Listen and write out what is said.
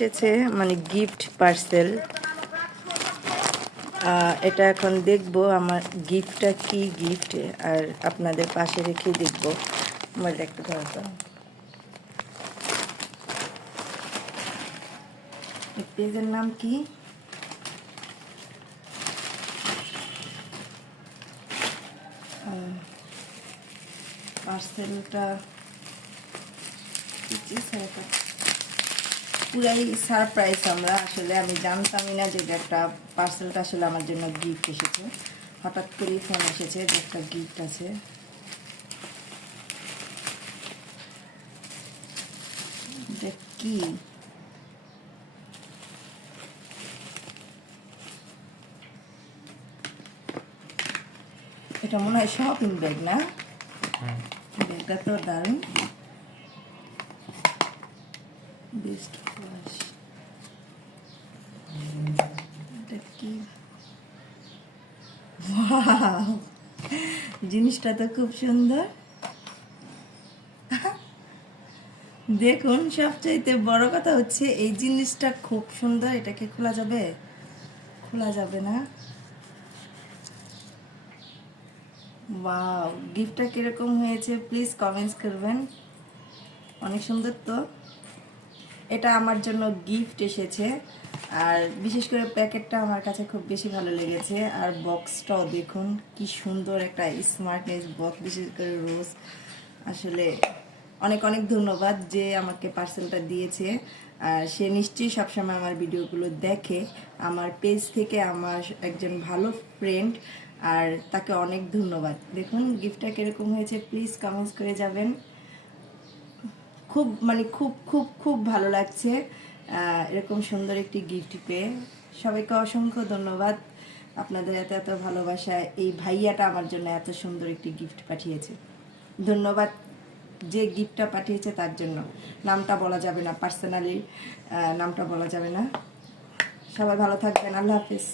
এসেছে মানে gift parcel. এটা এখন দেখব আমার গিফটটা কি গিফট, আর আপনাদের পাশে রেখে দেখব। আমার দেখতে পারতো পেজের নাম কি? পার্সেলটা পুরাই সারপ্রাইজ। আসলে আমি জানতামই না যে একটা পার্সেলটা আসলে আমার জন্য গিফট এসেছে। হঠাৎ করেই ফোন এসেছে যে একটা গিফট আছে। কি এটা মনে হয় শপিং ব্যাগ না? ব্যাগটা তো দারুণ। বেস্ট ওয়াশ, এটা কি? ওয়াও, জিনিসটা তো খুব সুন্দর। দেখুন, সবচাইতে বড় কথা হচ্ছে এই জিনিসটা খুব সুন্দর। এটাকে খোলা যাবে? খোলা যাবে না। ওয়াও, গিফটটা কিরকম হয়েছে প্লিজ কমেন্টস করবেন। অনেক সুন্দর তো। এটা আমার জন্য গিফট এসেছে, আর বিশেষ করে প্যাকেটটা আমার কাছে খুব বেশি ভালো লেগেছে। আর বক্সটাও দেখুন কি সুন্দর, একটা স্মার্টনেস বক্স, বিশেষ করে রোজ। আসলে অনেক অনেক ধন্যবাদ যে আমাকে পার্সেলটা দিয়েছে। আর সে নিশ্চয়ই সবসময় আমার ভিডিওগুলো দেখে, আমার পেজ থেকে আমার একজন ভালো ফ্রেন্ড, আর তাকে অনেক ধন্যবাদ। দেখুন গিফটটা কীরকম হয়েছে প্লিজ কমেন্টস করে যাবেন। খুব মানে খুব খুব খুব ভালো লাগছে এরকম সুন্দর একটি গিফট পেয়ে। সবাইকে অসংখ্য ধন্যবাদ। আপনাদের এত এত ভালোবাসা। এই ভাইয়াটা আমার জন্য এত সুন্দর একটি গিফট পাঠিয়েছে। ধন্যবাদ যে গিফটটা পাঠিয়েছে তার জন্য। নামটা বলা যাবে না, পার্সোনালি নামটা বলা যাবে না। সবাই ভালো থাকবেন। আল্লাহ হাফিজ।